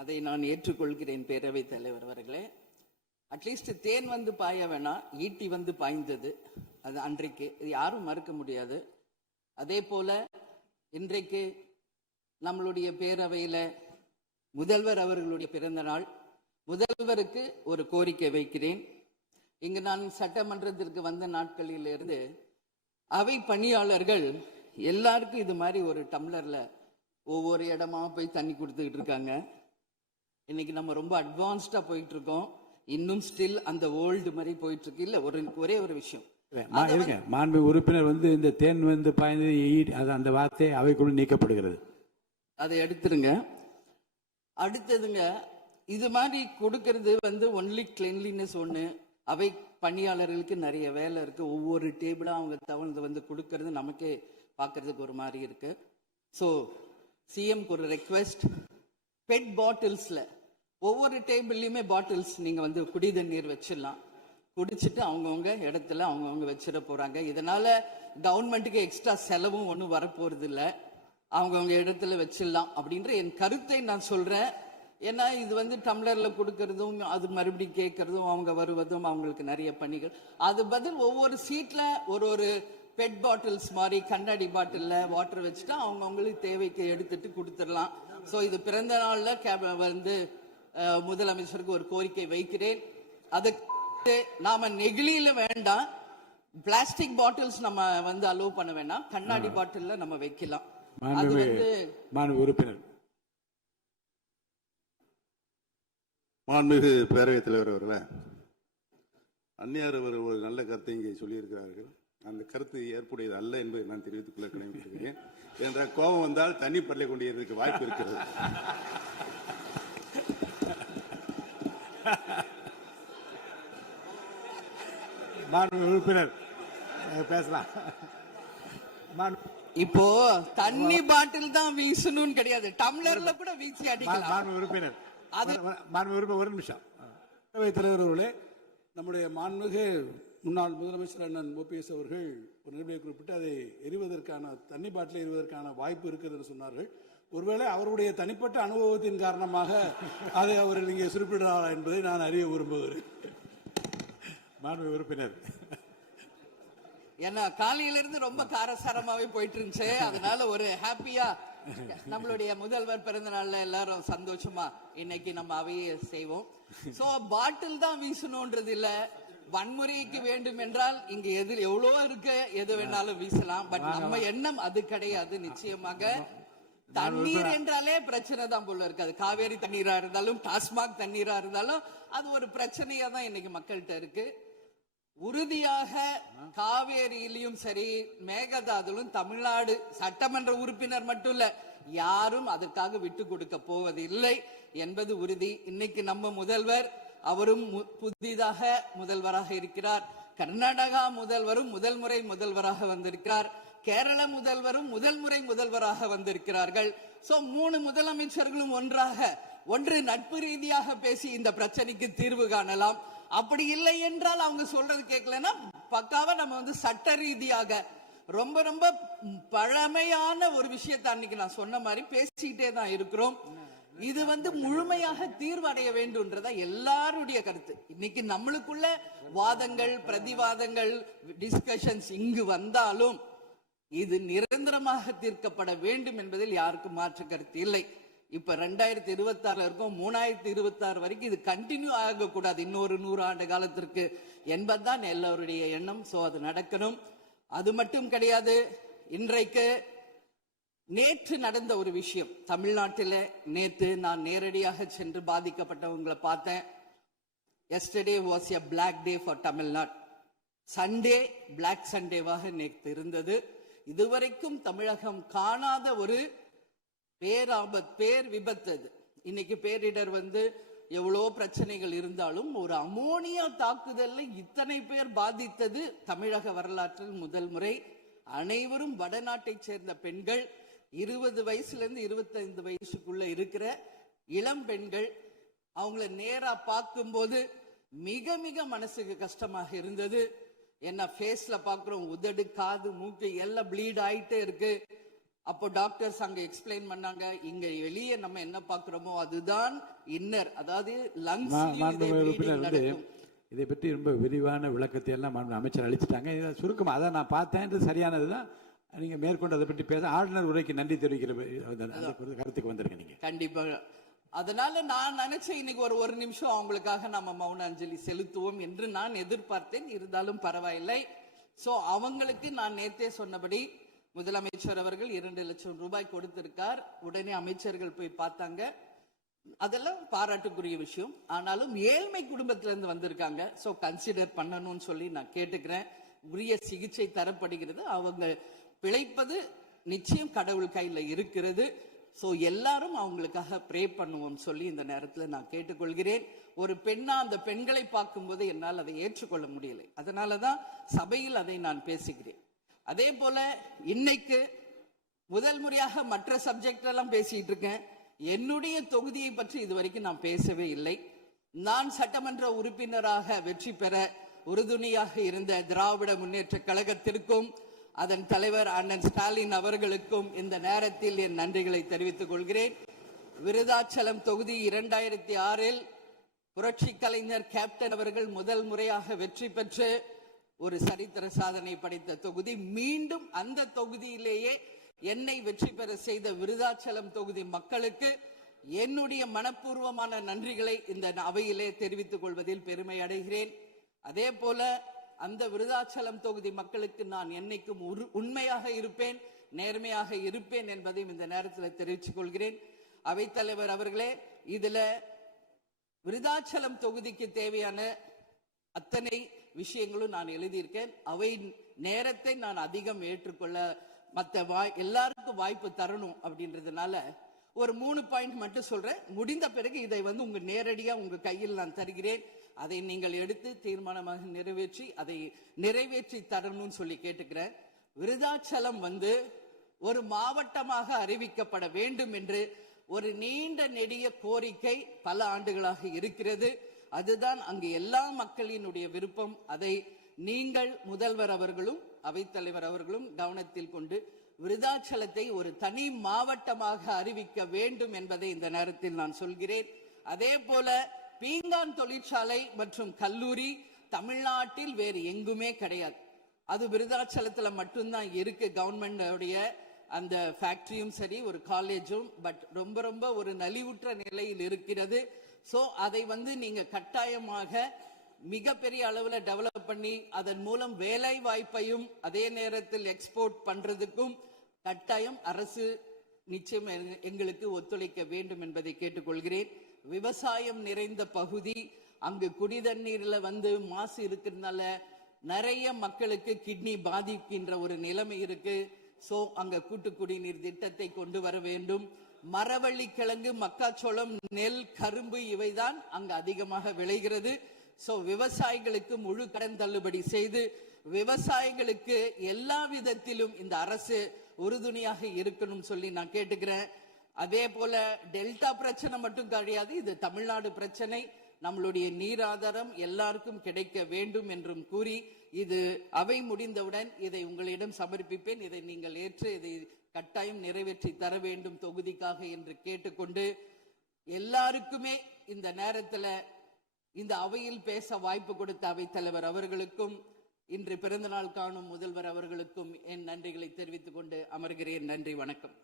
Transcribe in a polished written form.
அதை நான் ஏற்றுக்கொள்கிறேன் பேரவைத் தலைவர் அவர்களே. அட்லீஸ்ட் தேன் வந்து பாய வேணாம், ஈட்டி வந்து பாய்ந்தது அது அன்றைக்கு, இது யாரும் மறுக்க முடியாது. அதே போல இன்றைக்கு நம்மளுடைய பேரவையில முதல்வர் அவர்களுடைய பிறந்த நாள். முதல்வருக்கு ஒரு கோரிக்கை வைக்கிறேன். இங்கு நான் சட்டமன்றத்திற்கு வந்த நாட்களில் இருந்து அவை பணியாளர்கள் எல்லாருக்கும் இது மாதிரி ஒரு டம்ளர்ல ஒவ்வொரு இடமா போய் தண்ணி கொடுத்துக்கிட்டு இருக்காங்க. இன்னைக்கு நம்ம ரொம்ப அட்வான்ஸ்டா போயிட்டு இருக்கோம். இன்னும் ஸ்டில் அந்த ஓல்டு மாதிரி போயிட்டு இருக்கு. இல்ல ஒரே ஒரு விஷயம், மாண்பு உறுப்பினர் வந்து இந்த தேன் வந்து பாய்ந்து அந்த வார்த்தை அவைக்குள் நீக்கப்படுகிறது. அதை எடுத்துருங்க. அடுத்ததுங்க, இது மாதிரி கொடுக்கறது வந்து ஒன்லி கிளீன்லினஸ் ஒண்ணு. அவை பணியாளர்களுக்கு நிறைய வேலை இருக்கு. ஒவ்வொரு டேபிளா அவங்க தவழ்ந்து வந்து கொடுக்கறது நமக்கே பார்க்கறதுக்கு ஒரு மாதிரி இருக்கு. ஸோ சிஎம்க்கு ஒரு ரெக்வெஸ்ட், பெட் பாட்டில்ஸ்ல ஒவ்வொரு டேபிள்லயுமே பாட்டில்ஸ் நீங்க வந்து குடி தண்ணீர் வச்சிடலாம். குடிச்சிட்டு அவங்கவுங்க இடத்துல அவங்கவுங்க வச்சிட போறாங்க. இதனால கவர்மெண்ட்டுக்கு எக்ஸ்ட்ரா செலவும் ஒன்றும் வரப்போறது இல்லை. அவங்கவுங்க இடத்துல வச்சிடலாம் அப்படின்ற என் கருத்தை நான் சொல்றேன். ஏன்னா இது வந்து டம்ளர்ல கொடுக்கறதும் அது மறுபடியும் கேட்கறதும் அவங்க வருவதும் அவங்களுக்கு நிறைய பணிகள். அது பதில் ஒவ்வொரு சீட்ல ஒரு பெட் பாட்டில்ஸ் மாதிரி கண்ணாடி பாட்டில்ல வாட்டர் வச்சுட்டா அவங்களுக்கு தேவைக்கு எடுத்துட்டு கொடுத்துடலாம். ஸோ இது பிறந்த நாள்ல வந்து முதலமைச்சருக்கு ஒரு கோரிக்கை வைக்கிறேன். அதுக்கு நாம நெகிழியில வேண்டாம், பிளாஸ்டிக் பாட்டில்ஸ் நம்ம வந்து அலோவ் பண்ண வேண்டாம், கண்ணாடி பாட்டில்ல நம்ம வைக்கலாம். அது வந்து உறுப்பினர் மாண்புமிகு பேரவைத் தலைவர் அவர்களே, அந்நியார் அவர்கள் ஒரு நல்ல கருத்தை இங்கே சொல்லியிருக்கிறார்கள். அந்த கருத்து ஏற்புடையது அல்ல என்பதை நான் தெரிவித்துக் கொள்ள கடமைப்பட்டிருக்கிறேன். என்ற கோபம் வந்தால் தண்ணி பள்ளி கொண்டிருக்க வாய்ப்பு இருக்கிறது. உறுப்பினர் பேசலாம். இப்போ தண்ணி பாட்டில் தான் வீசணும்னு கிடையாது, டம்ளர்ல கூட வீசி அடிக்கலாம். உறுப்பினர் ஒரு நிமிஷம். தலைவர் அவர்களே, நம்முடைய மாண்புமிகு முன்னாள் முதலமைச்சர் அண்ணன் ஓபிஎஸ் அவர்கள் ஒரு நிலையை குறிப்பிட்டு அதை எரிவதற்கான தண்ணி பாட்டில் எரிவதற்கான வாய்ப்பு இருக்கிறது என்று சொன்னார்கள். ஒருவேளை அவருடைய தனிப்பட்ட அனுபவத்தின் காரணமாக அதை அவர் இங்கே குறிப்பிடுறாரா என்பதை நான் அறிய விரும்புகிறேன். மாண்புமிகு உறுப்பினர், ஏன்னா காலையில இருந்து ரொம்ப காரசாரமாவே போயிட்டு இருந்துச்சு. அதனால ஒரு ஹாப்பியா நம்மளுடைய முதல்வர் பிறந்த நாள்ல எல்லாரும் சந்தோஷமா இன்னைக்கு நம்ம அவையை செய்வோம். சோ பாட்டில் தான் வீசணும்ன்றது இல்ல, வன்முறைக்கு வேண்டும் என்றால் இங்க எவ்வளவோ இருக்கு, எது வேணாலும் வீசலாம். பட் நம்ம எண்ணம் அது கிடையாது. நிச்சயமாக தண்ணீர் என்றாலே பிரச்சனை தான் போல இருக்கு. அது காவேரி தண்ணீரா இருந்தாலும் டாஸ்மாக் தண்ணீரா இருந்தாலும் அது ஒரு பிரச்சனையா தான் இன்னைக்கு மக்கள்கிட்ட இருக்கு. உறுதியாக காவேரியிலும் சரி மேகதாதுலும் தமிழ்நாடு சட்டமன்ற உறுப்பினர் மட்டும் இல்ல, யாரும் அதற்காக விட்டு கொடுக்க போவதில்லை என்பது உறுதி. இன்னைக்கு நம்ம முதல்வர் அவரும் புதிதாக முதல்வராக இருக்கிறார். கர்நாடகா முதல்வரும் முதல் முறை முதல்வராக வந்திருக்கிறார். கேரள முதல்வரும் முதல் முறை முதல்வராக வந்திருக்கிறார்கள். சோ 3 முதலமைச்சர்களும் ஒன்று நட்பு ரீதியாக பேசி இந்த பிரச்சனைக்கு தீர்வு காணலாம். அப்படி இல்லை என்றால் அவங்க சொல்றது கேட்கலன்னா பக்காவா நம்ம வந்து சட்ட ரீதியாக ரொம்ப ரொம்ப பழமையான ஒரு விஷயத்தை அன்னைக்கு நான் சொன்ன மாதிரி பேசிக்கிட்டே தான் இருக்கிறோம். இது வந்து முழுமையாக தீர்வு அடைய வேண்டும்ன்றதா எல்லாருடைய கருத்து. இன்னைக்கு நம்மளுக்குள்ள வாதங்கள் பிரதிவாதங்கள் டிஸ்கஷன்ஸ் இங்கு வந்தாலும் இது நிரந்தரமாக தீர்க்கப்பட வேண்டும் என்பதில் யாருக்கும் மாற்று கருத்து இல்லை. இப்ப 2026 இருக்கும், 3026 வரைக்கும் இது கண்டினியூ ஆகக்கூடாது, இன்னொரு 100 ஆண்டு காலத்திற்கு என்பதுதான் எல்லோருடைய எண்ணம். சோ அது நடக்கணும். அது மட்டும் கிடையாது, இன்றைக்கு நேற்று நடந்த ஒரு விஷயம் தமிழ்நாட்டில். நேற்று நான் நேரடியாக சென்று பாதிக்கப்பட்டவங்களை பார்த்தேன். yesterday was a black day for Tamil Nadu. Sunday black சண்டேவாக நேற்று இருந்தது. இதுவரைக்கும் தமிழகம் காணாத ஒரு பேர் விபத்து அது. இன்னைக்கு பேரிடர் வந்து எவ்வளோ பிரச்சனைகள் இருந்தாலும் ஒரு அமோனியா தாக்குதல்ல இத்தனை பேர் பாதித்தது தமிழக வரலாற்றில் முதல் முறை. அனைவரும் வடநாட்டை சேர்ந்த பெண்கள், 20 வயசுல இருந்து 25 வயசுக்குள்ள இருக்கிற இளம் பெண்கள். அவங்கள நேரா பார்க்கும்போது மிக மிக மனசுக்கு கஷ்டமாக இருந்தது. என்ன ஃபேஸ்ல பாக்குறோம், உதடு காது மூக்கு எல்லாம் ப்ளீட் ஆயிட்டே இருக்கு. அப்போ டாக்டர்ஸ் அங்க எக்ஸ்பிளைன் பண்ணாங்க, இங்க வெளியே நம்ம என்ன பாக்குறோமோ அதுதான் இன்னர், அதாவது லங்ஸ். இதை பற்றி ரொம்ப விரிவான விளக்கத்தை எல்லாம் அமைச்சர் அளிச்சுட்டாங்க. சுருக்கமா அதை நான் பார்த்தேன், சரியானதுதான். நீங்க மேற்கொண்டு அதை பற்றி பேச ஆளுநர் உரைக்கு நன்றி தெரிவிக்கிற கருத்துக்கு வந்திருக்க நீங்க. கண்டிப்பா. அதனால நான் நினைச்சேன் இன்னைக்கு ஒரு நிமிஷம் அவங்களுக்காக நம்ம மௌன அஞ்சலி செலுத்துவோம் என்று நான் எதிர்பார்த்தேன். இருந்தாலும் பரவாயில்லை. சோ அவங்களுக்கு நான் நேத்தே சொன்னபடி முதலமைச்சர் அவர்கள் 2 லட்சம் ரூபாய் கொடுத்திருக்கார். உடனே அமைச்சர்கள் போய் பார்த்தாங்க. அதெல்லாம் பாராட்டுக்குரிய விஷயம். ஆனாலும் ஏழ்மை குடும்பத்திலிருந்து வந்திருக்காங்க. சோ கன்சிடர் பண்ணணும்னு சொல்லி நான் கேட்டுக்கிறேன். உரிய சிகிச்சை தரப்படுகிறது. அவங்க பிழைப்பது நிச்சயம் கடவுள் கையில இருக்கிறது. சோ எல்லாரும் அவங்களுக்காக ப்ரே பண்ணுவோம் சொல்லி இந்த நேரத்தில் நான் கேட்டுக்கொள்கிறேன். ஒரு பெண்ணா அந்த பெண்களை பார்க்கும்போது என்னால் அதை ஏற்றுக்கொள்ள முடியலை. அதனாலதான் சபையில் அதை நான் பேசுகிறேன். அதே போல இன்னைக்கு முதல் முறையாக மற்ற சப்ஜெக்ட் எல்லாம் பேசிட்டு இருக்கேன். என்னுடைய தொகுதியை பற்றி இதுவரைக்கும் நான் பேசவே இல்லை. நான் சட்டமன்ற உறுப்பினராக வெற்றி பெற உறுதுணையாக இருந்த திராவிட முன்னேற்ற கழகத்திற்கும் அதன் தலைவர் அண்ணன் ஸ்டாலின் அவர்களுக்கும் இந்த நேரத்தில் என் நன்றிகளை தெரிவித்துக் கொள்கிறேன். விருதாச்சலம் தொகுதி 2006 புரட்சி கலைஞர் கேப்டன் அவர்கள் முதல் முறையாக வெற்றி பெற்று ஒரு சரித்திர சாதனை படைத்த தொகுதி. மீண்டும் அந்த தொகுதியிலேயே என்னை வெற்றி பெற செய்த விருதாச்சலம் தொகுதி மக்களுக்கு என்னுடைய மனப்பூர்வமான நன்றிகளை இந்த அவையிலே தெரிவித்துக் கொள்வதில் பெருமை அடைகிறேன். அதே போல அந்த விருதாச்சலம் தொகுதி மக்களுக்கு நான் என்னைக்கும் உண்மையாக இருப்பேன், நேர்மையாக இருப்பேன் என்பதையும் இந்த நேரத்தில் தெரிவித்துக் கொள்கிறேன். அவைத்தலைவர் அவர்களே, இதுல விருதாச்சலம் தொகுதிக்கு தேவையான அத்தனை விஷயங்களும் நான் எழுதியிருக்கேன். அவை நேரத்தை நான் அதிகம் ஏற்றுக்கொள்ள எல்லாருக்கும் வாய்ப்பு தரணும் அப்படின்றதுனால ஒரு 3 பாயிண்ட் மட்டும் சொல்றேன். முடிந்த பிறகு இதை உங்க நேரடியா உங்க கையில் நான் தருகிறேன். அதை நீங்கள் எடுத்து தீர்மானமாக நிறைவேற்றி தரணும்னு சொல்லி கேட்டுக்கிறேன். விருதாச்சலம் ஒரு மாவட்டமாக அறிவிக்கப்பட வேண்டும் என்று ஒரு நீண்ட நெடிய கோரிக்கை பல ஆண்டுகளாக இருக்கிறது. அதுதான் அங்கு எல்லா மக்களினுடைய விருப்பம். அதை நீங்கள் முதல்வர் அவர்களும் அவைத்தலைவர் அவர்களும் கவனத்தில் கொண்டு விருதாச்சலத்தை ஒரு தனி மாவட்டமாக அறிவிக்க வேண்டும் என்பதை இந்த நேரத்தில் நான் சொல்கிறேன். அதே போல பீங்கான் தொழிற்சாலை மற்றும் கல்லூரி தமிழ்நாட்டில் வேறு எங்குமே கிடையாது. அது விருதாச்சலத்துல மட்டும்தான் இருக்கு. கவர்மெண்ட் அந்த ஃபேக்டரியும் சரி, ஒரு காலேஜும். பட் ரொம்ப ரொம்ப ஒரு நலிவுற்ற நிலையில் இருக்கிறது. சோ அதை நீங்க கட்டாயமாக மிகப்பெரிய அளவுல டெவலப் பண்ணி அதன் மூலம் வேலை வாய்ப்பையும் அதே நேரத்தில் எக்ஸ்போர்ட் பண்றதுக்கும் கட்டாயம் அரசு நிச்சயம் எங்களுக்கு ஒத்துழைக்க வேண்டும் என்பதை கேட்டுக்கொள்கிறேன். விவசாயம் நிறைந்த பகுதி. அங்கு குடிதண்ணீர்ல மாசு இருக்கிறதுனால நிறைய மக்களுக்கு கிட்னி பாதிக்கின்ற ஒரு நிலைமை இருக்கு. சோ அங்க கூட்டு குடிநீர் திட்டத்தை கொண்டு வர வேண்டும். மரவள்ளி கிழங்கு, மக்காச்சோளம், நெல், கரும்பு இவைதான் அங்கு அதிகமாக விளைகிறது. சோ விவசாயிகளுக்கு முழு கடன் தள்ளுபடி செய்து விவசாயிகளுக்கு எல்லா விதத்திலும் இந்த அரசு உறுதுணையாக இருக்கணும் சொல்லி நான் கேட்டுக்கிறேன். அதே போல டெல்டா பிரச்சனை மட்டும் கிடையாது, இது தமிழ்நாடு பிரச்சனை. நம்மளுடைய நீர் ஆதாரம் எல்லாருக்கும் கிடைக்க வேண்டும் என்றும் கூறி இது அவை முடிந்தவுடன் இதை உங்களிடம் சமர்ப்பிப்பேன். இதை நீங்கள் ஏற்று இதை கட்டாயம் நிறைவேற்றி தர வேண்டும் தொகுதிக்காக என்று கேட்டுக்கொண்டு எல்லாருக்குமே இந்த நேரத்தில் இந்த அவையில் பேச வாய்ப்பு கொடுத்த அவைத்தலைவர் அவர்களுக்கும் இன்று பிறந்தநாள் காணும் முதல்வர் அவர்களுக்கும் என் நன்றிகளை தெரிவித்துக் கொண்டு அமர்கிறேன். நன்றி, வணக்கம்.